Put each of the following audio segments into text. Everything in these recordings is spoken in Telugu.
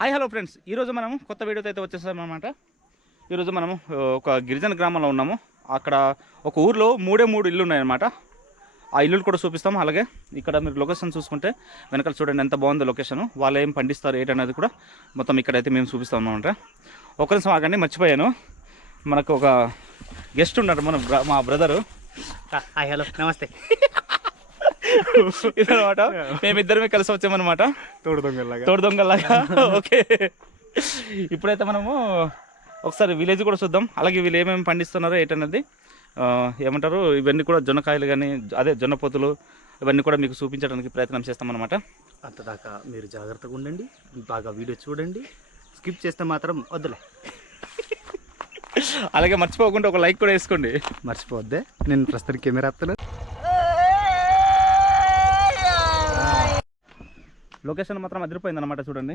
హాయ్ హలో ఫ్రెండ్స్ ఈరోజు మనము కొత్త వీడియోతో అయితే వచ్చేసామన్నమాట ఈరోజు మనము ఒక గిరిజన గ్రామంలో ఉన్నాము. అక్కడ ఒక ఊర్లో మూడే మూడు ఇల్లు ఉన్నాయన్నమాట. ఆ ఇల్లులు కూడా చూపిస్తాము. అలాగే ఇక్కడ మీరు లొకేషన్ చూసుకుంటే వెనకాల చూడండి ఎంత బాగుంది లొకేషన్. వాళ్ళు ఏం పండిస్తారు ఏంటనేది కూడా మొత్తం ఇక్కడైతే మేము చూపిస్తాం అనమాట ఒక నిమిషం ఆగండి మర్చిపోయాను. మనకు ఒక గెస్ట్ ఉన్నారు మన బ్ర- మా బ్రదరు హాయ్ హలో నమస్తే. ఇదనమాట మేమిద్దరమే కలిసి వచ్చామన్నమాట. తోడు దొంగలాగా తోడు దొంగలాగా ఓకే. ఇప్పుడైతే మనము ఒకసారి విలేజ్ కూడా చూద్దాం. అలాగే వీళ్ళు ఏమేమి పండిస్తున్నారో ఏంటన్నది. ఏమంటారు? ఇవన్నీ కూడా జొన్నకాయలు కానీ అదే జొన్న పొత్తులు ఇవన్నీ కూడా మీకు చూపించడానికి ప్రయత్నం చేస్తామన్నమాట. అంతదాకా మీరు జాగ్రత్తగా ఉండండి. బాగా వీడియో చూడండి. స్కిప్ చేస్తే మాత్రం వద్దులే. అలాగే మర్చిపోకుండా ఒక లైక్ కూడా వేసుకోండి. మర్చిపోవద్దే. నేను ప్రస్తుతానికి కెమెరా ఆపుతాను లొకేషన్ మాత్రం అదిరిపోయింది అనమాట చూడండి.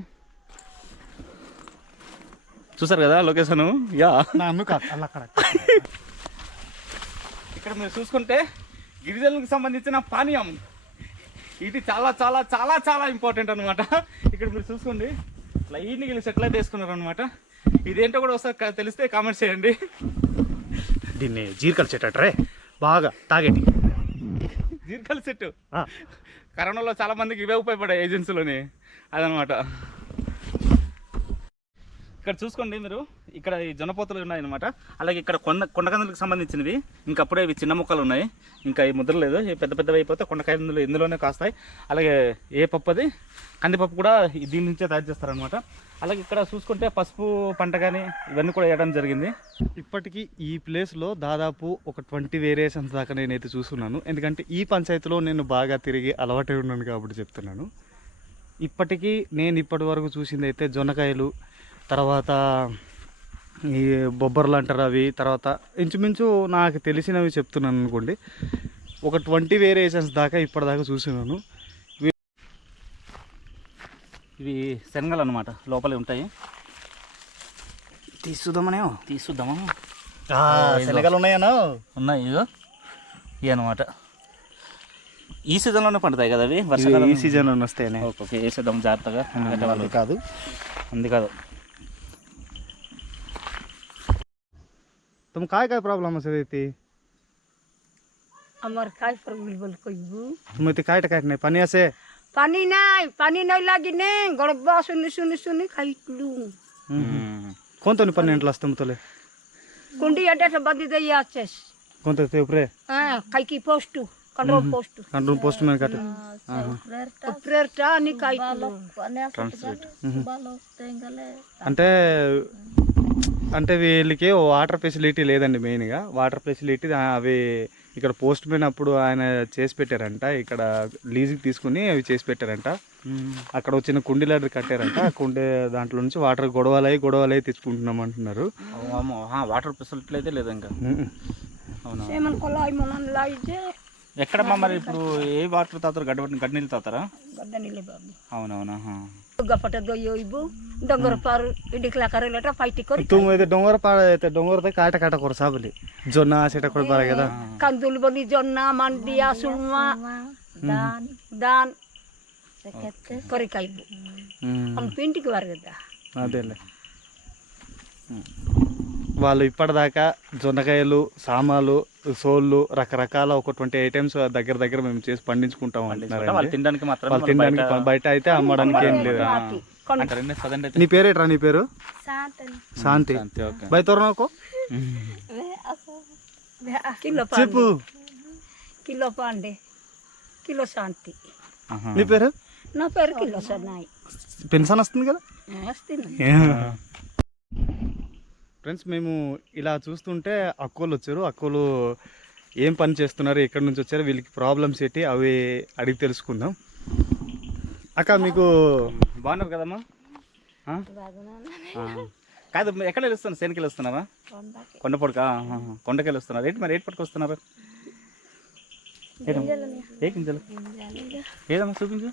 చూసారు కదా లొకేషన్? యా. నన్ను కాదు అలా అక్కడ ఇక్కడ మీరు చూసుకుంటే గిరిజనులకు సంబంధించిన పానీయం. ఇది చాలా చాలా చాలా చాలా ఇంపార్టెంట్ అనమాట ఇక్కడ మీరు చూసుకోండి. లైన్ గిలి సెటిల్ అయితే వేసుకున్నారు అనమాట ఇదేంటో కూడా ఒకసారి తెలిస్తే కామెంట్స్ చేయండి. దీన్ని జీరకలు చెట్టరే బాగా తాగేటి. దీర్ఘాల సెట్. కరోనాలో చాలా మందికి ఇవే ఉపయోగపడాయి ఏజెన్సీలోని అదనమాట. ఇక్కడ చూసుకోండి మీరు. ఇక్కడ ఈ జొన్నపోతలు ఉన్నాయన్నమాట. అలాగే ఇక్కడ కొండ కొండకందులకు సంబంధించినవి. ఇంకా అప్పుడే ఇవి చిన్న మొక్కలు ఉన్నాయి. ఇంకా ఈ ముద్ర లేదు. ఈ పెద్ద పెద్దవి అయిపోతే కొండకాయలు ఇందులోనే కాస్తాయి. అలాగే ఏ పప్పు అది? కందిపప్పు కూడా దీని నుంచే తయారు చేస్తారనమాట అలాగే ఇక్కడ చూసుకుంటే పసుపు పంట కానీ ఇవన్నీ కూడా వేయడం జరిగింది. ఇప్పటికీ ఈ ప్లేస్లో దాదాపు ఒక ట్వంటీ వేరియేషన్స్ దాకా నేనైతే చూస్తున్నాను. ఎందుకంటే ఈ పంచాయతీలో నేను బాగా తిరిగి అలవాటై ఉన్నాను కాబట్టి చెప్తున్నాను. ఇప్పటికీ నేను ఇప్పటి వరకు చూసింది అయితే జొన్నకాయలు తర్వాత ఈ బొబ్బర్లు అంటారు అవి తర్వాత ఇంచుమించు నాకు తెలిసినవి చెప్తున్నాను అనుకోండి. ఒక ట్వంటీ వేరియేషన్స్ దాకా ఇప్పటిదాకా చూసినాను. ఇవి శనగలు అనమాట లోపలే ఉంటాయి. తీసుదామనే తీసుద్దామా శనగలు ఉన్నాయనా? ఉన్నాయి ఇగో ఇవి అనమాట ఈ సీజన్లోనే పండుతాయి కదా అవి? వర్షాకాలం ఈ సీజన్ వస్తాయనే. ఓకే ఓకే వేసేద్దాం జాగ్రత్తగా. కాదు. అంది కాదు. तुम काय काय प्रॉब्लेम असं येते আমার কাই প্রবলেম বল কইব তুমি তো কাইটা কাইট নাই পানি আছে পানি নাই পানি নাই লাগি নে গড়বা শুনি শুনি শুনি খাইলু কোন তো পানি আনলাস তুমি তোলে কুন্ডি এটা সব বাদি দেই আছে কোন তো উপরে पोस्ट খাই কি post control post control post main কাটে উপরেটা নি খাইলু ট্রান্সলেট అంటే అంటే వీళ్ళకి వాటర్ ఫెసిలిటీ లేదండి మెయిన్గా. వాటర్ ఫెసిలిటీ అవి ఇక్కడ పోస్ట్ మ్యాన్ అప్పుడు ఆయన చేసి పెట్టారంట. ఇక్కడ లీజుకి తీసుకుని అవి చేసి పెట్టారంట. అక్కడ వచ్చిన కుండీలు కట్టారంట. ఆ కుండే దాంట్లో నుంచి వాటర్ గొడవలై గొడవలై తెచ్చుకుంటున్నాం అంటున్నారు. వాటర్ ఫెసిలిటీ అయితే లేదు ఇంకా ఎక్కడమ్మా మరి ఇప్పుడు ఏ వాటర్ తాతారు? గడ్డ గడ్డ నీళ్ళు తాతారా? గద్దనిలే బాబు. అవునవునా গপটত গই হইব ডঙ্গর পার ইডিক লাকার লেটা ফাইটি করি তুমি এতে ডঙ্গর পার এতে ডঙ্গর তে কাটা কাটা করছা বলি জন্না সেটা করে পারে গেদা কান্দুল বলি জন্না মান্ডিয়া সুরমা দান দান করে কাইব আমি పిండికి వరగదా అదేలే వాళ్ళు ఇప్పటిదాకా జొన్నకాయలు సామాలు సోళ్ళు రకరకాల ఒక ట్వంటీ ఐటమ్స్ దగ్గర దగ్గర మేము చేసి పండించుకుంటాం వాళ్ళు అంటున్నారండి. తినడానికి మాత్రం వాళ్ళు తినడానికి బయట అయితే అమ్మడానికి ఏం లేదు. నీ పేరేట్రా నీ పేరు? శాంతి. బయట నాకు చెప్పు. కిలో పాండే. కిలో శాంతి. నీ పేరు? నా పేరు కిలో సన్నాయి. పెన్షన్ వస్తుంది కదా? వస్తుంది. ఫ్రెండ్స్ మేము ఇలా చూస్తుంటే అక్కోలు వచ్చారు. అక్కోలు ఏం పని చేస్తున్నారు ఎక్కడి నుంచి వచ్చారు వీళ్ళకి ప్రాబ్లమ్స్ ఏంటి అవి అడిగి తెలుసుకుందాం. అక్క మీకు బాగున్నారు కదమ్మా. కాదు ఎక్కడ వెళ్తున్నారు శనికి వెళ్తున్నారా కొండపొడక కొండకి వెళ్తున్నారు ఏంటి మరి ఏంటి పట్టుకొస్తున్నారు? ఏంటమ్మా? ఏ గింజలు? ఏదమ్మా చూపించు?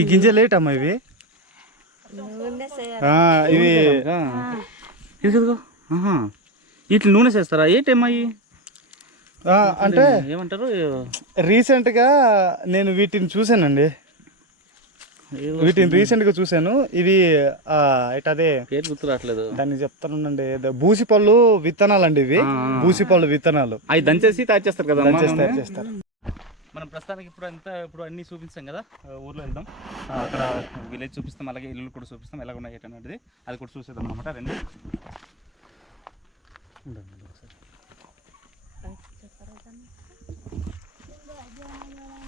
ఈ గింజ లేట్ అమ్మా ఇవి ఇవి. ఇదిగో. వీటిని నూనె చేస్తారా? ఆ, అంటే ఏమంటారు? రీసెంట్గా నేను వీటిని చూశానండి. వీటిని రీసెంట్గా చూశాను. ఇవి ఎట్ అదే? పేరు గుర్తు రావట్లేదు. దాన్ని చెప్తానండి బూసిపళ్ళు విత్తనాలు అండి ఇవి. బూసిపళ్ళు విత్తనాలు. అవి దంచేసి తయారు చేస్తారు కదా దంచేసి తయారు చేస్తారు మనం ప్రస్తుతానికి ఇప్పుడు అంతా ఇప్పుడు అన్ని చూపించాం కదా ఊర్లో వెళ్దాం. అక్కడ విలేజ్ చూపిస్తాం అలాగే ఇల్లు కూడా చూపిస్తాం. ఎలా ఉన్నాయి అనేది అది కూడా చూసేద్దాం అనమాట రెండు.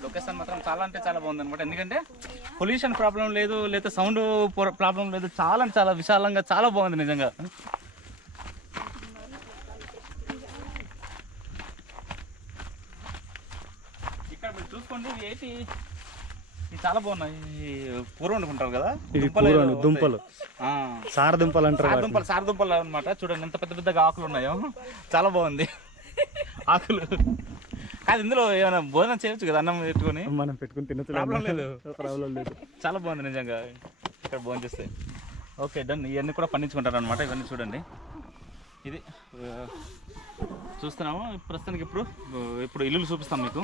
లొకేషన్ మాత్రం చాలా అంటే చాలా బాగుంది అనమాట ఎందుకంటే పొల్యూషన్ ప్రాబ్లం లేదు లేదా సౌండ్ ప్రాబ్లం లేదు చాలా అంటే చాలా విశాలంగా చాలా బాగుంది నిజంగా. ఇవి ఏంటి? చాలా బాగున్నాయి. ఇవి పూర్వం అనుకుంటారు కదా? దుంపలు పూరను వస్తాయి. దుంపలు. ఆ. సార దుంపలు అంటారు వాటిని. సారదుంపలు సారదుంపలు అనమాట చూడండి ఎంత పెద్ద పెద్దగా ఆకులు ఉన్నాయో. చాలా బాగుంది. ఆకులు. కాదు ఇందులో ఏమైనా భోజనం చేయొచ్చు కదా అన్నం పెట్టుకొని? మనం పెట్టుకుని ప్రాబ్లం లేదు. ప్రాబ్లం లేదు. చాలా బాగుంది నిజంగా. ఇక్కడ భోజనం చేస్తే. Okay done. ఇవన్నీ కూడా పండించుకుంటారు అనమాట ఇవన్నీ చూడండి. ఇది చూస్తున్నాము ప్రస్తుతానికి ఇప్పుడు ఇప్పుడు ఇల్లులు చూపిస్తాం మీకు.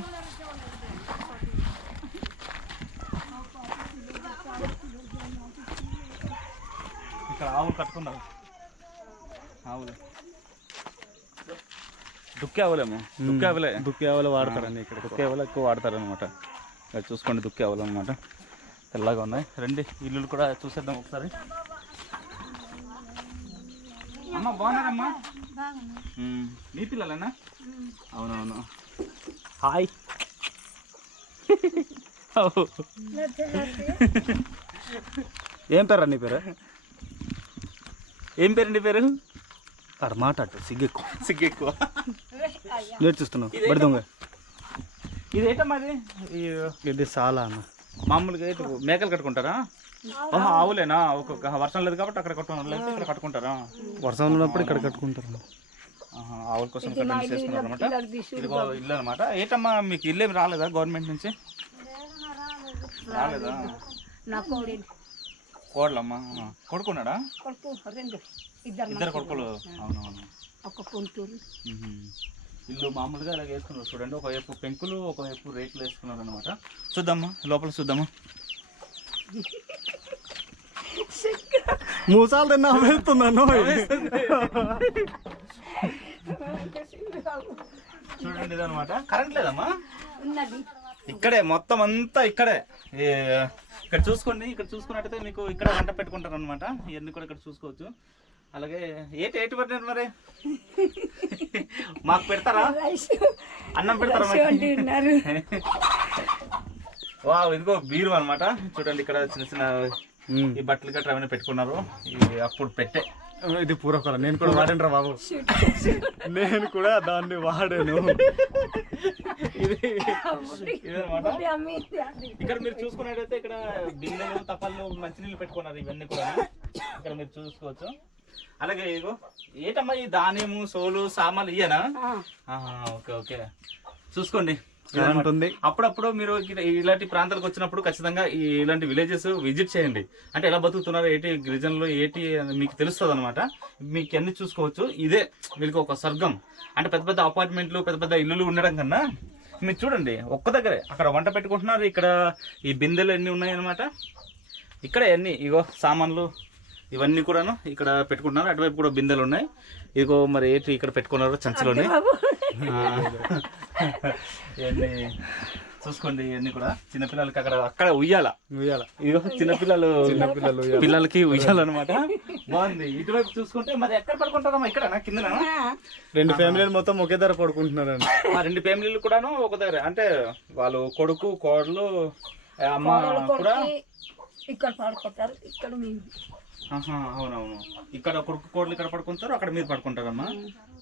ఇక్కడ ఆవులు కట్టుకున్నారు. ఆవులు. దుక్కి ఆవులేమో? దుక్కి ఆవులే. దుక్కి ఆవులు వాడతారండి ఇక్కడ దుక్కి ఆవులు ఎక్కువ వాడతారు అనమాట చూసుకోండి దుక్కి ఆవులు అనమాట తెల్లగా ఉన్నాయి. రండి ఇల్లులు కూడా చూసేద్దాం ఒకసారి. అమ్మ బాగున్నారమ్మా? మీ పిల్లలేనా? అవునవును. హాయ్. ఏం పేరు నీ పేరు? ఏం పేరండి పేరు? అక్కడ మాట్లాడు సిగ్గెక్కు సిగ్గు ఎక్కువ నేర్చుస్తున్నావు బడి దొంగ. ఇది ఏంటమ్మా ఇది? ఈ ఇది చాలా అన్న. మామూలుగా అయితే మేకలు కట్టుకుంటారా? ఆహా, ఆవులేనా? ఒక్కొక్క వర్షం లేదు కాబట్టి అక్కడ కట్టుకున్నారు ఇక్కడ కట్టుకుంటారా? వర్షం ఉన్నప్పుడు ఇక్కడ కట్టుకుంటారు ఆవుల కోసం చేసుకున్నారు అనమాట ఇల్లు అనమాట ఏంటమ్మా మీకు ఇల్లు ఏమి రాలేదా గవర్నమెంట్ నుంచి? రాలేదా. కోడలమ్మా? కొడుకున్నాడా? కొడుకు రెండు. ఇద్దరు ఇద్దరు కొడుకులు. అవునవును. ఒక కొంటూరు మ్మ్. ఇల్లు మామూలుగా ఇలా వేసుకున్నారు చూడండి. ఒకవైపు పెంకులు ఒకవైపు రేకులు వేసుకున్నారు అనమాట చూద్దామా లోపల చూద్దామా మూసాలు తిన్నా వెళ్తున్నాను చూడండి. ఇదనమాట కరెంట్ లేదమ్మా? ఉన్నది. ఇక్కడే మొత్తం అంతా ఇక్కడే. ఇక్కడ చూసుకోండి ఇక్కడ చూసుకున్నట్టయితే మీకు ఇక్కడ వంట పెట్టుకుంటారు అనమాట ఇవన్నీ కూడా ఇక్కడ చూసుకోవచ్చు. అలాగే ఏంటి ఏంటి పెట్టారు మరి? మాకు పెడతారా? అన్నం పెడతారా వావ్ ఇదిగో బీరు అన్నమాట. చూడండి ఇక్కడ చిన్న చిన్న ఈ బట్టలు గట్రా అవన్నీ పెట్టుకున్నారు. ఇవి అప్పుడు పెట్టే. ఇది పూర్వకాలం నేను కూడా వాడాను రా బాబు నేను కూడా దాన్ని వాడాను. ఇది. ఇక్కడ మీరు చూసుకున్నట్టయితే ఇక్కడ బిందెలు తపళ్ళు మంచినీళ్ళు పెట్టుకున్నారు ఇవన్నీ కూడా. ఇక్కడ మీరు చూసుకోవచ్చు. అలాగే ఇగో ఏటమ్మా ఈ ధాన్యము సోలు సామాన్లు ఇయ్యనా? Okay okay. చూసుకోండి. కరెంట్ ఉంది అప్పుడప్పుడు మీరు ఇక్కడ ఇలాంటి ప్రాంతాలకు వచ్చినప్పుడు ఖచ్చితంగా ఈ ఇలాంటి విలేజెస్ విజిట్ చేయండి. అంటే ఎలా బతుకుతున్నారు ఏంటి గిరిజనులు ఏంటి అని మీకు తెలుస్తుంది అనమాట మీకు అన్ని చూసుకోవచ్చు ఇదే వీళ్ళకి ఒక స్వర్గం. అంటే పెద్ద పెద్ద అపార్ట్మెంట్లు పెద్ద పెద్ద ఇల్లులు ఉండడం కన్నా మీరు చూడండి ఒక్క దగ్గరే. అక్కడ వంట పెట్టుకుంటున్నారు ఇక్కడ ఈ బిందెలు ఎన్ని ఉన్నాయి అనమాట ఇక్కడే అన్ని ఇగో సామాన్లు ఇవన్నీ కూడాను ఇక్కడ పెట్టుకుంటున్నారు. అటువైపు కూడా బిందెలు ఉన్నాయి. ఇదిగో మరి ఏంటి ఇక్కడ పెట్టుకున్నారు చంచలోనే. ఆ. ఇవన్నీ చూసుకోండి ఇవన్నీ కూడా. చిన్నపిల్లలకి అక్కడ అక్కడ ఉయ్యాల. ఉయ్యాల. ఇదిగో చిన్నపిల్లలు. చిన్నపిల్లలు ఉయ్యాల. పిల్లలకి ఉయ్యాలన్నమాట. బాగుంది. ఇటువైపు చూసుకుంటే మరి ఎక్కడ పడుకుంటారమ్మా? ఇక్కడ కిందనా? రెండు ఫ్యామిలీలు మొత్తం ఒకే ధర పడుకుంటున్నారండి. ఆ రెండు ఫ్యామిలీలు కూడాను ఒక దగ్గర. అంటే వాళ్ళు కొడుకు కోడలు అమ్మ కూడా. ఇక్కడ పడుకుంటారు ఇక్కడ అవునవును. ఇక్కడ కొడుకు కోడలు ఇక్కడ పడుకుంటారు అక్కడ మీరు పడుకుంటారమ్మా.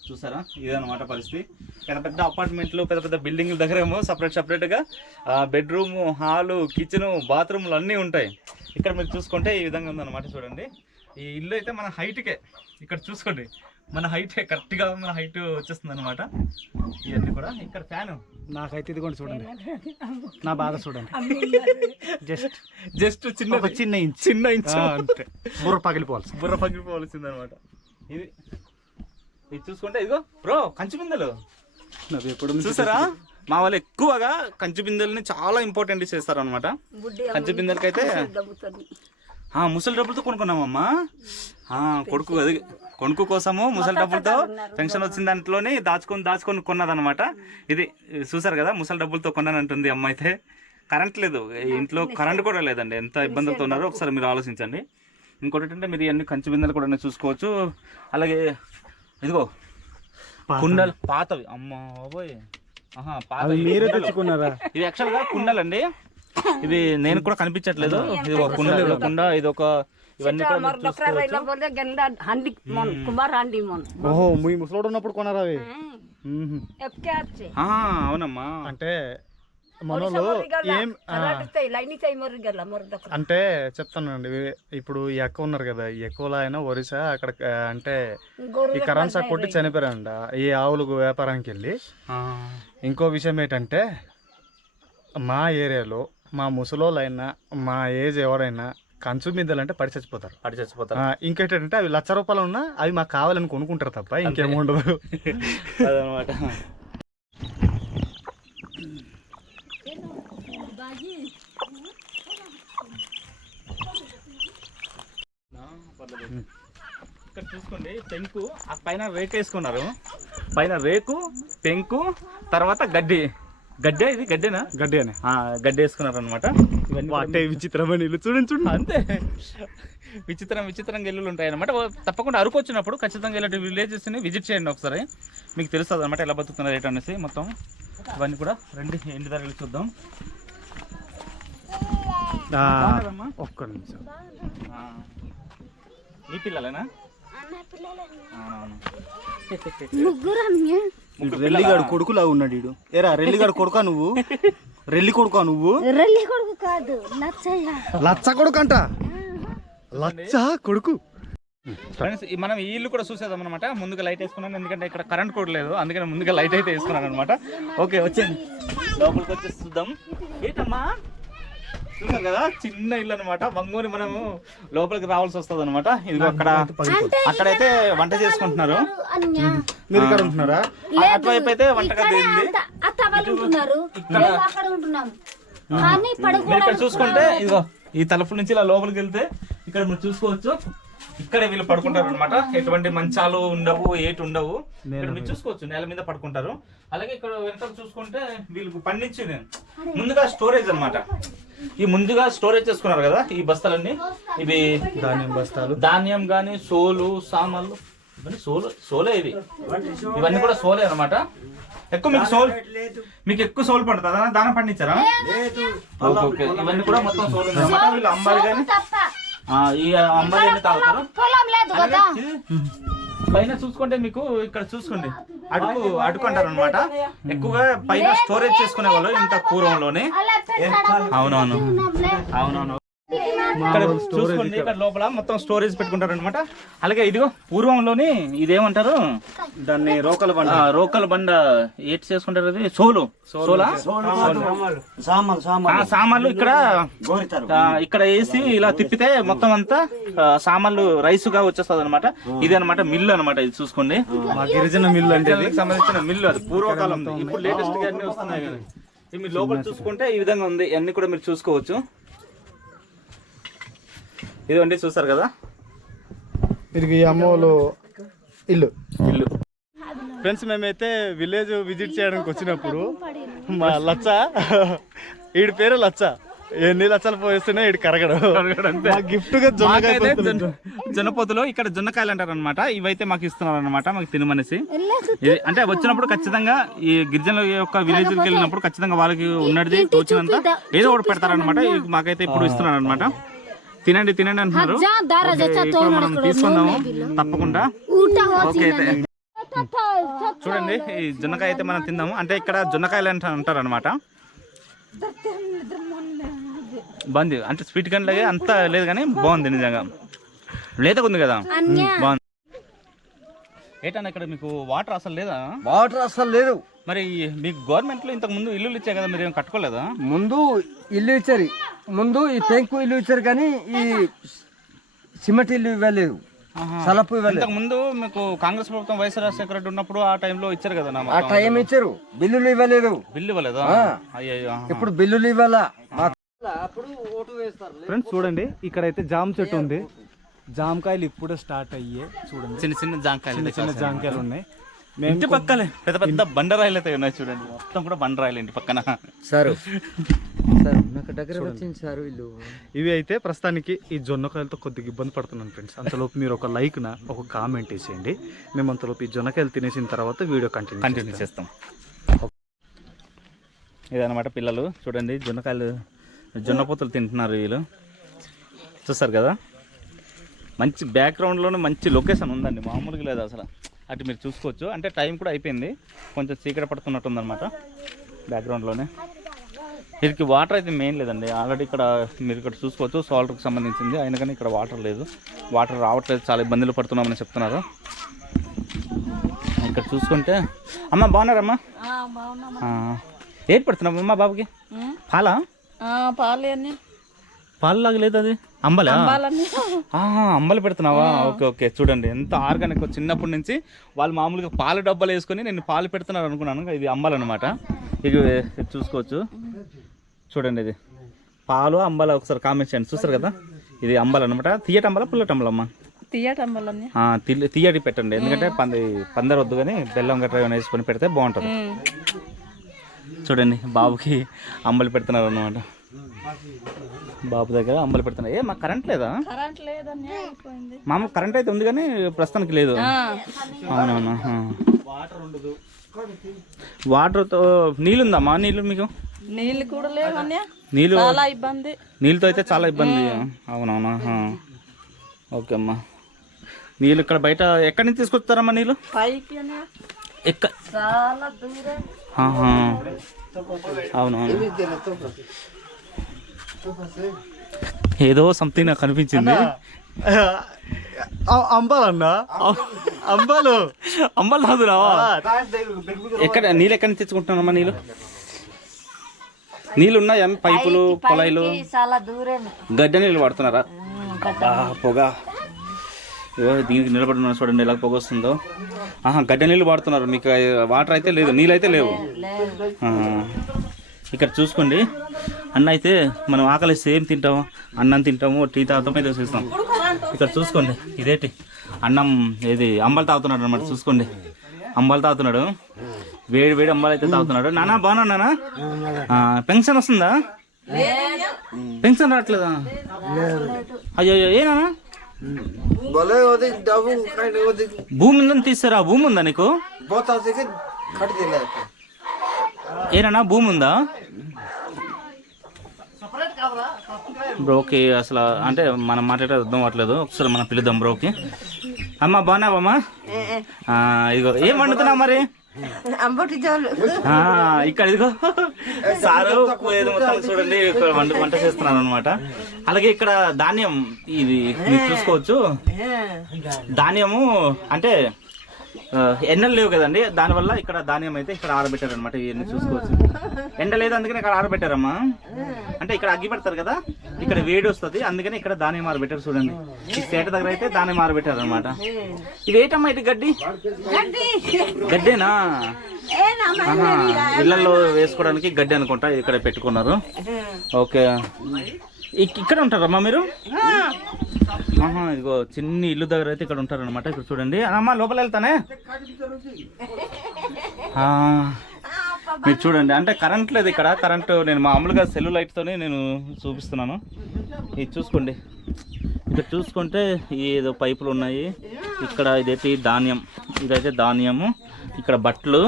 చూసారా? ఇదన్నమాట పరిస్థితి. పెద్ద పెద్ద అపార్ట్మెంట్లు పెద్ద పెద్ద బిల్డింగ్ల దగ్గర ఏమో సపరేట్ సపరేట్గా బెడ్రూమ్ హాలు కిచెన్ బాత్రూమ్లు అన్నీ ఉంటాయి. ఇక్కడ మీరు చూసుకుంటే ఈ విధంగా ఉందన్నమాట చూడండి. ఈ ఇల్లు అయితే మన హైట్కే. ఇక్కడ చూసుకోండి. మన హైట్ కరెక్ట్గా మన హైట్ వచ్చేస్తుంది అనమాట ఇవన్నీ కూడా. ఇక్కడ ఫ్యాన్. నాకైతే ఇది కూడా చూడండి. నా బాధ చూడండి. జస్ట్. జస్ట్ చిన్న చిన్న ఇంచ్. చిన్న ఇంచు. బుర్ర పగిలిపోవాలి బుర్ర పగిలిపోవలసింది. అనమాట ఇది ఇది చూసుకుంటే ఇదిగో బ్రో కంచి బిందెలు. నాకు ఎప్పుడు చూసారా? మా వాళ్ళు ఎక్కువగా కంచి బిందెల్ని చాలా ఇంపార్టెంట్ చేస్తారు అనమాట కంచి బిందెలకైతే దమ్ముతుంది ఆ, ముసలి డబ్బులతో కొనుక్కున్నామమ్మా. ఆ, కొడుకు అది కొనుక్కు కోసము ముసలి డబ్బులతో పెన్షన్ వచ్చిన దాంట్లోనే దాచుకొని దాచుకొని కొన్నదనమాట ఇది చూసారు కదా ముసలి డబ్బులతో కొన్నానంటుంది అమ్మ అయితే. కరెంట్ లేదు. ఇంట్లో కరెంట్ కూడా లేదండి. ఎంత ఇబ్బందులతో ఉన్నారో ఒకసారి మీరు ఆలోచించండి. ఇంకోటి ఏంటంటే మీరు ఇవన్నీ కంచి బిందెలు కూడా చూసుకోవచ్చు. అలాగే ఇదిగో. కుండలు పాతవి. అమ్మ బాబోయ్. మీరే కుండలు. తెచ్చుకున్నారా? ఇది యాక్చువల్గా కుండలండి ఇది నేను కూడా కనిపించట్లేదు. ఇది ఒక కుండ ఇది ఒక కుండ ఇది ఒక ఇవన్నీ కూడా మీరు డొక్రా రైల పోతే గండ హండి మొన్ కుమార్ హండి మొన్ ఓహో మీ ముసలోడు ఉన్నప్పుడు కొన్నారా అవి? అవునమ్మా. అంటే మనోళ్ళు ఏం అంటే చెప్తానండి ఇప్పుడు ఈ అక్క ఉన్నారు కదా ఈ ఎక్కువలో అయినా ఒరిసా అక్కడ అంటే ఈ షాక్ కొట్టి చనిపోయారంట. ఈ ఆవులకు వ్యాపారానికి వెళ్ళి ఆ, ఇంకో విషయం ఏంటంటే మా ఏరియాలో మా ముసలోళ్ళైనా మా ఏజ్ ఎవరైనా కంచు మిద్దలంటే పడి చచ్చిపోతారు. అటు చచ్చిపోతారు. ఇంకేంటంటే అవి లక్ష రూపాయలు ఉన్నా అవి మాకు కావాలని కొనుక్కుంటారు తప్ప ఇంకేం ఉండదు. అదనమాట. ఇక్కడ చూసుకోండి పెంకు ఆ పైన రేకు వేసుకున్నారు. పైన రేకు పెంకు తర్వాత గడ్డి. గడ్డే ఇది? గడ్డేనా? గడ్డి అని గడ్డి వేసుకున్నారు అనమాట వాటే విచిత్రమైన ఇల్లు చూడండి చూడండి. అంతే. విచిత్రం విచిత్రంగా ఇల్లులు ఉంటాయి అనమాట తప్పకుండా అరకు వచ్చినప్పుడు ఖచ్చితంగా ఇలాంటి విలేజెస్ని విజిట్ చేయండి ఒకసారి. మీకు తెలుస్తుంది అనమాట ఎలా బతుకుతున్నారు ఏంటి అనేసి మొత్తం. ఇవన్నీ కూడా రండి దగ్గర వెళ్ళి చూద్దాం? ఒక్క నిమిషం. మీ పిల్లలేనా? రెల్లిగాడు కొడుకులా ఉన్నాడు వీడు ఏరా రెల్లిగాడు కొడుకా నువ్వు? రెల్లి కొడుకా నువ్వు? రెల్లి కొడుకు కాదు లచ్చ కొడుకు అంట లచ్చ కొడుకు? ఫ్రెండ్స్ మనం ఈ ఇల్లు కూడా చూసేద్దాం అనమాట ముందుగా లైట్ వేసుకున్నాను. ఎందుకంటే ఇక్కడ కరెంట్ కూడా లేదు. అందుకని ముందుగా లైట్ అయితే వేసుకున్నాను అనమాట ఓకే వచ్చేయండి. లోపలికి వచ్చేసి చూద్దాం. ఏంటమ్మా? చూసారు కదా? చిన్న ఇల్లు అనమాట వంగూని మనము లోపలికి రావాల్సి వస్తుంది అనమాట ఇది అక్కడ అక్కడైతే వంట చేసుకుంటున్నారు. అన్య మీరు ఇక్కడ ఉంటున్నారా? అటువైపు అయితే వంటగది ఇక్కడ. చూసుకుంటే ఇదిగో ఈ తలుపు నుంచి ఇలా లోపలికి వెళ్తే ఇక్కడ మీరు చూసుకోవచ్చు. ఇక్కడ వీళ్ళు పడుకుంటారు అనమాట ఎటువంటి మంచాలు ఉండవు ఏటి ఉండవు. ఇక్కడ మీరు చూసుకోవచ్చు నేల మీద పడుకుంటారు. అలాగే ఇక్కడ వెనక చూసుకుంటే వీళ్ళకి పండించి ముందుగా స్టోరేజ్ అన్నమాట. ఈ ముందుగా స్టోరేజ్ చేసుకున్నారు కదా ఈ బస్తాలన్నీ? ఇవి ధాన్యం బస్తాలు. ధాన్యం గాని సోలు సామాన్లు. ఇవన్నీ సోలు సోలే ఇవి. ఇవన్నీ కూడా సోలే అన్నమాట. ఎక్కువ మీకు సోల్ మీకు ఎక్కువ సోల్ పడుతుందా దాన పండించారా? ఓకే ఇవన్నీ కూడా మొత్తం సోల్ అమ్మాలి కానీ ఈ తాగుతారు? పొలం లేదు కదా. అలాగే ఇది పైన చూసుకుంటే మీకు ఇక్కడ చూసుకోండి. అడుగు అంటారు అనమాట ఎక్కువగా పైన స్టోరేజ్ చేసుకునే వాళ్ళు ఇంత పూర్వంలోనే. అవునవును. అవునవును. ఇక్కడ చూసుకోండి ఇక్కడ. లోపల మొత్తం స్టోరేజ్ పెట్టుకుంటారు అనమాట అలాగే ఇదిగో పూర్వంలోని ఇదేమంటారు? దాన్ని రోకల బండ. ఆ, రోకల్ బండ ఏటి చేసుకుంటారు అది? సోలు. సోలా ఆ, సామాన్లు ఇక్కడ ఇక్కడ వేసి ఇలా తిప్పితే మొత్తం అంతా సామాన్లు రైస్గా వచ్చేస్తుంది అనమాట ఇది అనమాట మిల్లు అనమాట ఇది చూసుకోండి. మా గిరిజన మిల్లు అంటే సంబంధించిన మిల్లు అది పూర్వకాలం. ఇప్పుడు లేటెస్ట్గా అన్ని వస్తున్నాయి మీరు లోపల చూసుకుంటే ఈ విధంగా ఉంది. అన్ని కూడా మీరు చూసుకోవచ్చు. ఇదిగోండి చూస్తారు కదా? ఇది అమ్మోలు ఇల్లు. ఇల్లు. ఫ్రెండ్స్ మేమైతే విలేజ్ విజిట్ చేయడానికి వచ్చినప్పుడు మా లచ్చ వీడి పేరు లచ్చ. ఎన్ని లచ్చలు పోయిస్తున్నా వీడు కరగడు. మా గిఫ్ట్గా జొన్నపోతులు ఇక్కడ జొన్నకాయలు అంటారు అనమాట ఇవైతే మాకు ఇస్తున్నారు అనమాట మాకు తినమనేసి. అంటే వచ్చినప్పుడు ఖచ్చితంగా ఈ గిరిజనుల యొక్క విలేజ్కి వెళ్ళినప్పుడు ఖచ్చితంగా వాళ్ళకి ఉన్నది తోచినంత ఏదో ఒకటి పెడతారనమాట మాకైతే ఇప్పుడు ఇస్తున్నారు అనమాట తినండి తినండి అంటున్నారు. ఇప్పుడు మనం తీసుకుందాము. తప్పకుండా. ఊట ఓకే అయితే చూడండి ఈ జొన్నకాయ అయితే మనం తిందాము. అంటే ఇక్కడ జొన్నకాయలు అంట అంటారు అనమాట బాగుంది. అంటే స్వీట్ కానీ అంత లేదు కానీ బాగుంది నిజంగా. లేతగా ఉంది కదా. బాగుంది. ఏంటన్నా ఇక్కడ మీకు వాటర్ అసలు లేదా? వాటర్ అసలు లేదు. మరి మీకు గవర్నమెంట్లో ఇంతకు ముందు ఇల్లులు ఇచ్చాయి కదా మీరు ఏం కట్టుకోలేదా? ముందు ఇల్లు ఇచ్చారు. ముందు ఈ పెంకు ఇల్లు ఇచ్చారు కానీ ఈ సిమెంట్ ఇల్లు ఇవ్వలేదు. సలపు ఇవ్వలేదు. ఇంతకు ముందు మీకు కాంగ్రెస్ ప్రభుత్వం వైఎస్ రాజశేఖర రెడ్డి ఉన్నప్పుడు ఆ టైంలో ఇచ్చారు కదా నా ఆ. టైం ఇచ్చారు. బిల్లులు ఇవ్వలేదు. బిల్లు ఇవ్వలేదా. ఇప్పుడు బిల్లులు ఇవ్వాలా? ఫ్రెండ్స్ చూడండి. ఇక్కడైతే జామ చెట్టు ఉంది. జామకాయలు ఇప్పుడే స్టార్ట్ అయ్యే చూడండి. చిన్న చిన్న జాంకాయలు చిన్న చిన్న జామకాయలు ఉన్నాయి. ఇంటి పక్కలే పెద్ద పెద్ద బండరాయిలు అయితే ఉన్నాయి చూడండి. మొత్తం కూడా బండరాయిలు ఇంటి పక్కన. సారు. సార్ నాకు దగ్గర వచ్చింది సార్ వీళ్ళు. ఇవి అయితే ప్రస్తుతానికి ఈ జొన్నకాయలతో కొద్దిగా ఇబ్బంది పడుతున్నాను ఫ్రెండ్స్. అంతలోపు మీరు ఒక లైక్ నా ఒక కామెంట్ వేసేయండి. మేము అంతలోపు ఈ జొన్నకాయలు తినేసిన తర్వాత వీడియో కంటిన్యూ కంటిన్యూ చేస్తాం. ఇదన్నమాట పిల్లలు. చూడండి జొన్నకాయలు జొన్న పొత్తులు తింటున్నారు వీళ్ళు. చూస్తారు కదా? మంచి బ్యాక్గ్రౌండ్లోనే మంచి లొకేషన్ ఉందండి. మామూలుగా లేదు అసలు. అటు మీరు చూసుకోవచ్చు. అంటే టైం కూడా అయిపోయింది. కొంచెం చీకటి పడుతున్నట్టు ఉందన్నమాట బ్యాక్గ్రౌండ్లోనే వీరికి వాటర్ అయితే మెయిన్ లేదండి. ఆల్రెడీ ఇక్కడ మీరు ఇక్కడ చూసుకోవచ్చు. సాల్ట్కి సంబంధించింది. అయినా కానీ ఇక్కడ వాటర్ లేదు. వాటర్ రావట్లేదు. చాలా ఇబ్బందులు పడుతున్నామని చెప్తున్నారు. ఇక్కడ చూసుకుంటే అమ్మ బాగున్నారమ్మా? ఏంటి పెడుతున్నావు అమ్మ బాబుకి? పాలా? పాలు పాలు లాగా లేదు అది? అంబలా? అంబలి పెడుతున్నావా? Okay okay. చూడండి ఎంత ఆర్గానిక్ చిన్నప్పటి నుంచి వాళ్ళు మామూలుగా పాల డబ్బాలు వేసుకొని నేను పాలు పెడుతున్నారు అనుకున్నాను. ఇది అంబలన్నమాట ఇది ఇది చూసుకోవచ్చు. చూడండి ఇది. పాలు అంబల ఒకసారి కామెంట్ చేయండి. చూస్తారు కదా? ఇది అంబల్ అనమాట తీయట అంబల పుల్లట అంబలమ్మ తీయటి పెట్టండి. ఎందుకంటే పంది పందర వద్దు కానీ బెల్లం గట్రా వేసుకొని పెడితే బాగుంటుంది. చూడండి బాబుకి అంబలి పెడుతున్నారు అనమాట బాబు దగ్గర అంబలి పెడుతున్నారు ఏ మాకు కరెంట్ లేదా? కరెంట్ లేదని అయిపోయింది. మామూలు కరెంట్ అయితే ఉంది కానీ ప్రస్తుతానికి లేదు. అవునవును ఆ. వాటర్తో నీళ్ళు ఉందమ్మా నీళ్ళు మీకు? నీళ్ళు కూడా లేవన్నీ నీళ్ళు చాలా ఇబ్బంది. నీళ్ళతో అయితే చాలా ఇబ్బంది. అవునవునా. ఓకే అమ్మా. నీళ్ళు ఇక్కడ బయట ఎక్కడి నుంచి తీసుకొస్తారమ్మా నీళ్ళు? ఎక్క చాలా దూరం. ఆహా. అవునవును. ఏదో సంథింగ్ నాకు కనిపించింది అంబాలన్నా అంబాలు అంబల్. తాగురావా ఎక్కడ నీళ్ళు ఎక్కడి నుంచి తెచ్చుకుంటున్నామా నీళ్ళు? నీళ్ళు ఉన్నాయా? పైపులు కొలాయిలు చాలా దూరం గడ్డ నీళ్ళు వాడుతున్నారా? అబ్బా, పొగ. దీనికి నిలబడి ఉన్నారు చూడండి ఎలా పొగ వస్తుందో. ఆహా గడ్డ నీళ్ళు వాడుతున్నారు. మీకు వాటర్ అయితే లేదు నీళ్ళు అయితే లేవు. ఇక్కడ చూసుకోండి. అన్న అయితే మనం ఆకలి సేమ్ తింటాము అన్నం తింటాము టీ తాగుతాం అయితే చూస్తాం. ఇక్కడ చూసుకోండి. ఇదేంటి? అన్నం ఏది? అంబలు తాగుతున్నాడు అనమాట చూసుకోండి. అంబలు తాగుతున్నాడు. వేడి వేడి అంబలు అయితే తాగుతున్నాడు. నానా బాగున్నా నానా? పెన్షన్ వస్తుందా? పెన్షన్ రావట్లేదా? అయ్యో ఏ నానా? భూమి ఉందని తీస్తారా? భూమి ఉందా నీకు? ఏనా భూమి ఉందా? బ్రోకి అసలు అంటే మనం మాట్లాడే అర్థం అవ్వట్లేదు. ఒకసారి మనం పిలుద్దాం బ్రోకి. అమ్మ బాగున్నావమ్మా ఆ, ఇదిగో ఏం వండుతున్నావు మరి? ఇక్కడ ఇదిగో. సారు మొత్తం చూడండి ఇక్కడ వంట వంట చేస్తున్నాను అనమాట అలాగే ఇక్కడ ధాన్యం ఇది చూసుకోవచ్చు. ధాన్యము అంటే ఎండలు లేవు కదండి. దానివల్ల ఇక్కడ ధాన్యం అయితే ఇక్కడ ఆరబెట్టారు అనమాట ఇవన్నీ చూసుకోవచ్చు. ఎండ లేదు అందుకని ఇక్కడ ఆరబెట్టారమ్మా. అంటే ఇక్కడ అగ్గి పెడతారు కదా ఇక్కడ వేడి వస్తుంది అందుకని ఇక్కడ ధాన్యం ఆరబెట్టారు చూడండి. ఈ తేట దగ్గర అయితే ధాన్యం ఆరబెట్టారు అనమాట ఇది ఏంటమ్మా ఇది గడ్డి? గడ్డేనా? ఇళ్ళల్లో వేసుకోవడానికి గడ్డి అనుకుంటా ఇక్కడ పెట్టుకున్నారు. ఓకే. ఇక్- ఇక్కడ ఉంటారమ్మా మీరు? ఆహా ఇదిగో చిన్ని ఇల్లు దగ్గర అయితే ఇక్కడ ఉంటారు అనమాట ఇక్కడ చూడండి. అమ్మా లోపల వెళ్తానే? మీరు చూడండి. అంటే కరెంట్ లేదు ఇక్కడ. కరెంట్ నేను మామూలుగా సెల్ లైట్తోనే నేను చూపిస్తున్నాను. ఇది చూసుకోండి. ఇక్కడ చూసుకుంటే ఏదో పైపులు ఉన్నాయి. ఇక్కడ ఇదైతే ధాన్యం. ఇదైతే ధాన్యము. ఇక్కడ బట్టలు.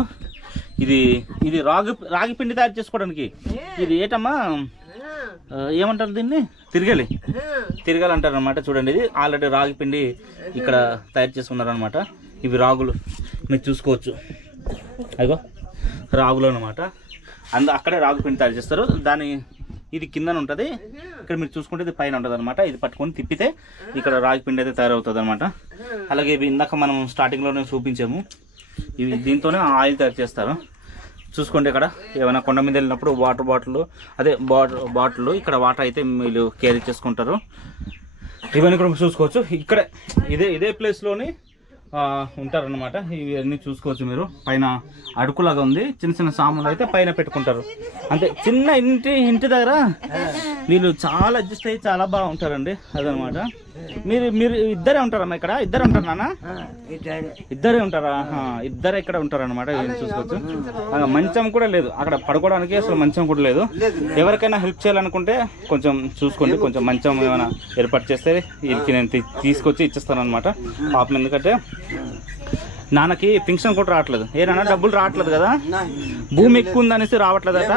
ఇది ఇది రాగి రాగి పిండి తయారు చేసుకోవడానికి. ఇది ఏటమ్మా? ఏమంటారు దీన్ని? తిరగలి. తిరగలి అంటారు అనమాట చూడండి ఇది ఆల్రెడీ రాగి పిండి ఇక్కడ తయారు చేసుకున్నారు అనమాట ఇవి రాగులు. మీరు చూసుకోవచ్చు. అదిగో రాగులు అనమాట అందు అక్కడే రాగు పిండి తయారు చేస్తారు. దాని ఇది కిందన ఉంటుంది. ఇక్కడ మీరు చూసుకుంటే ఇది పైన ఉంటుంది అనమాట ఇది పట్టుకొని తిప్పితే ఇక్కడ రాగి పిండి అయితే తయారవుతుంది అనమాట అలాగే ఇవి ఇందాక మనం స్టార్టింగ్లోనే చూపించాము. ఇవి దీంతోనే ఆయిల్ తయారు చేస్తారు. చూసుకోండి ఇక్కడ. ఏమైనా కొండ మీద వెళ్ళినప్పుడు వాటర్ బాటిల్ అదే బాటిల్ బాటిల్ ఇక్కడ వాటర్ అయితే వీళ్ళు క్యారీ చేసుకుంటారు. ఇవన్నీ కూడా చూసుకోవచ్చు. ఇక్కడే ఇదే ఇదే ప్లేస్లోని ఉంటారన్నమాట. ఇవన్నీ చూసుకోవచ్చు మీరు. పైన అడుకులాగా ఉంది. చిన్న చిన్న సామాన్లు అయితే పైన పెట్టుకుంటారు. అంటే చిన్న ఇంటి ఇంటి దగ్గర వీళ్ళు చాలా అడ్జస్ట్ అయ్యి చాలా బాగా ఉంటారండి అదనమాట మీరు మీరు ఇద్దరే ఉంటారమ్మా ఇక్కడ? ఇద్దరే ఉంటారు నాన్న? ఇద్దరే. ఉంటారా? ఇద్దరే ఇక్కడ ఉంటారు అనమాట చూసుకోవచ్చు. మంచం కూడా లేదు. అక్కడ పడుకోవడానికి అసలు మంచం కూడా లేదు. ఎవరికైనా హెల్ప్ చేయాలనుకుంటే కొంచెం చూసుకోండి. కొంచెం మంచం ఏమైనా ఏర్పాటు చేస్తే వీరికి నేను తీసుకొచ్చి ఇచ్చేస్తాను అనమాట పాపం ఎందుకంటే నాన్నకి పింఛన్ కూడా రావట్లేదు. ఏ నాన్న డబ్బులు రావట్లేదు కదా? భూమి ఎక్కువ ఉందనేసి రావట్లేదట.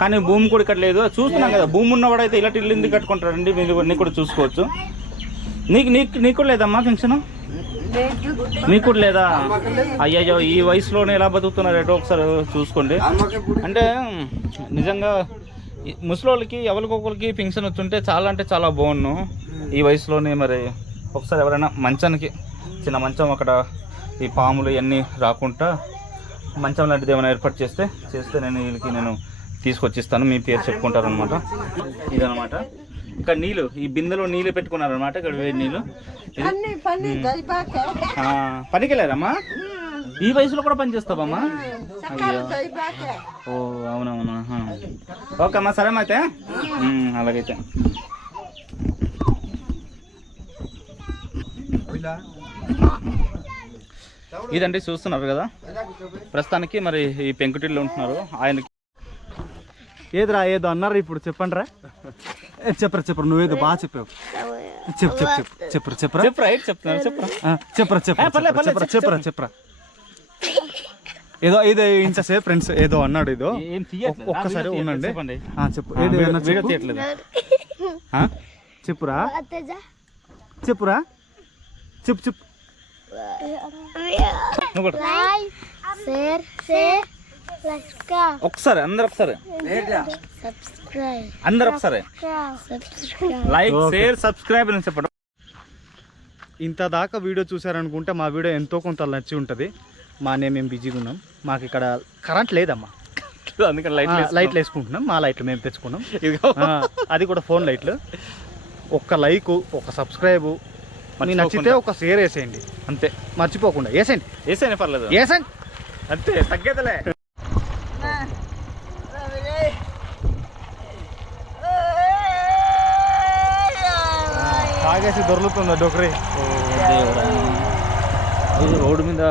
కానీ భూమి కూడా ఇక్కడ లేదు. చూస్తున్నాం కదా భూమి ఉన్నవాడైతే ఇలాంటి ఇల్లు ఎందుకు కట్టుకుంటారండి మీరు ఇవన్నీ కూడా చూసుకోవచ్చు. నీకు నీకు నీకు కూడా లేదమ్మా పెన్షన్? నీకు కూడా లేదా? అయ్యయ్యో ఈ వయసులోనే ఎలా బతుకుతున్నారు ఏటో ఒకసారి చూసుకోండి. అంటే నిజంగా ఈ ముసలోళ్ళకి ఎవరికొకరికి పెన్షన్ వచ్చుంటే చాలా అంటే చాలా బాగున్ను ఈ వయసులోనే మరి ఒకసారి ఎవరైనా మంచానికి చిన్న మంచం అక్కడ ఈ పాములు ఇవన్నీ రాకుండా మంచం లాంటిది ఏమైనా ఏర్పాటు చేస్తే చేస్తే నేను వీళ్ళకి నేను తీసుకొచ్చిస్తాను. మీ పేరు చెప్పుకుంటారు అనమాట ఇదనమాట ఇక్కడ నీళ్ళు ఈ బిందెలో నీళ్ళు పెట్టుకున్నారనమాట ఇక్కడ వేడి నీళ్ళు. ఇది- ఆ, పనికి వెళ్ళారమ్మా ఈ వయసులో కూడా పని చేస్తావమ్మా? ఓ అవునవును. ఓకే అమ్మా సరే అయితే అలాగైతే. ఇదండి చూస్తున్నారు కదా? ప్రస్తుతానికి మరి ఈ పెంకుటిల్లో ఉంటున్నారు. ఆయనకి ఏదిరా ఏదో అన్నారు ఇప్పుడు? చెప్పండి రా చెప్పరా చెప్పరా నువ్వేదో బాగా చెప్పావు. చెప్పు చెప్పు చెప్పు చెప్పరా? చెప్పరా చెప్పు రైట్ చెప్తున్నారు చెప్పరా? చెప్పరా చెప్పరా ఏ, చెప్పరా చెప్పరా చెప్పరా. ఏదో ఏదో ఇంతసేపు ఫ్రెండ్స్ ఏదో అన్నాడు ఏదో ఏం ఒక్కసారి ఉండండి. చెప్పు ఏదో వీడియో-. తీయట్లేదు? చెప్పురా. చెప్పురా. చెప్పు చెప్పు. ఒకసారి అందరు ఒకసారి. సబ్స్క్రైబ్. అందరు ఒకసారి. సబ్స్క్రైబ్. లైక్. షేర్ సబ్స్క్రైబ్ అని చెప్పడం. ఇంత దాకా వీడియో చూసారనుకుంటే మా వీడియో ఎంతో కొంత నచ్చి ఉంటుంది. మా నేను మేము బిజీగా ఉన్నాం. మాకు ఇక్కడ కరెంట్ లేదమ్మా. అందుకని లైట్ లైట్లు వేసుకుంటున్నాం. మా లైట్లు మేము తెచ్చుకున్నాం. అది కూడా ఫోన్ లైట్లు. ఒక్క లైక్ ఒక సబ్స్క్రైబ్. మీకు నచ్చితే. ఒక షేర్ వేసేయండి. అంతే. మర్చిపోకుండా. వేసేయండి. వేసేనే పర్లేదు. వేసేయండి. అంతే తగ్గేదలే. తాగేసి దొరుకుతుంది డొకరీ? రోడ్డు మీద